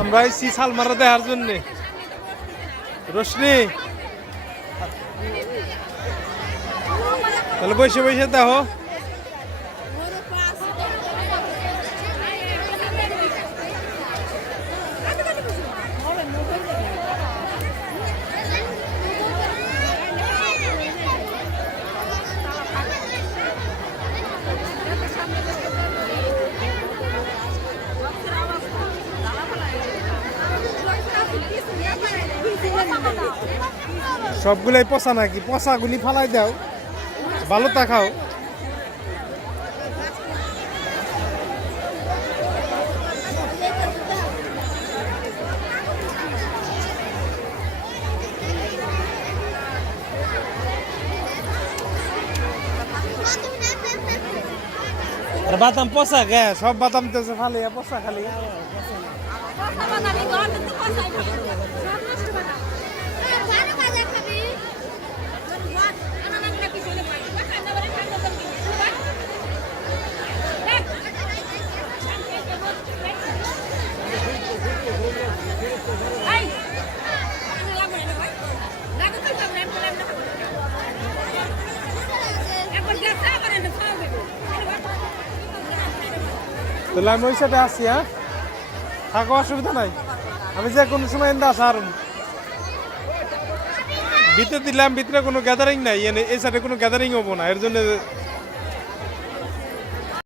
আমরা এসেছি সালমারা দেখার জন্যে। রোশনি তাহলে বসে বসে দেখো। সবগুলাই পচা নাকি? পচাগুলি ফালাই দাও, ভালো তা খাও। বাদাম পচা গে, সব বাদাম তেছে ফালিয়া পচা খালি। তাহলে আমি ওই সাথে আসছি। হ্যাঁ, থাকো, অসুবিধা নাই। আমি যে কোনো সময় এনে আসা আর ভিতরে দিলাম, ভিতরে কোনো গ্যাদারিং নাই, এই সাইডে কোনো গ্যাদারিং হবো না, এর জন্য